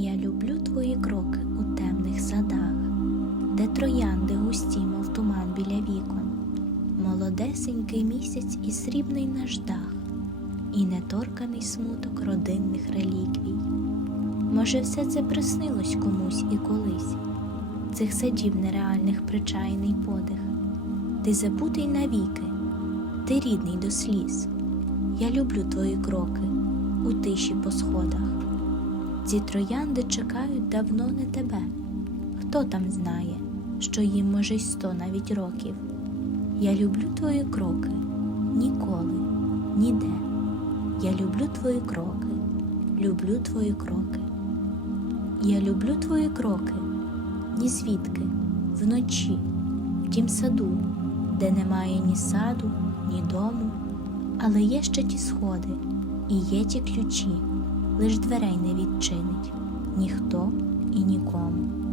Я люблю твої кроки у темних садах, де троянди густі, мов туман біля вікон, молодесенький місяць і срібний наш дах, і неторканий смуток родинних реліквій. Може, все це приснилось комусь і колись, цих садів нереальних причайний подих. Ти забутий навіки, ти рідний до сліз. Я люблю твої кроки у тиші по сходах. Ці троянди чекають давно не тебе. Хто там знає, що їм може й 100 навіть років. Я люблю твої кроки ніколи, ніде. Я люблю твої кроки, люблю твої кроки. Я люблю твої кроки, ні звідки, вночі, в тім саду, де немає ні саду, ні дому, але є ще ті сходи, і є ті ключі, лиш дверей не відчинить ніхто і нікому.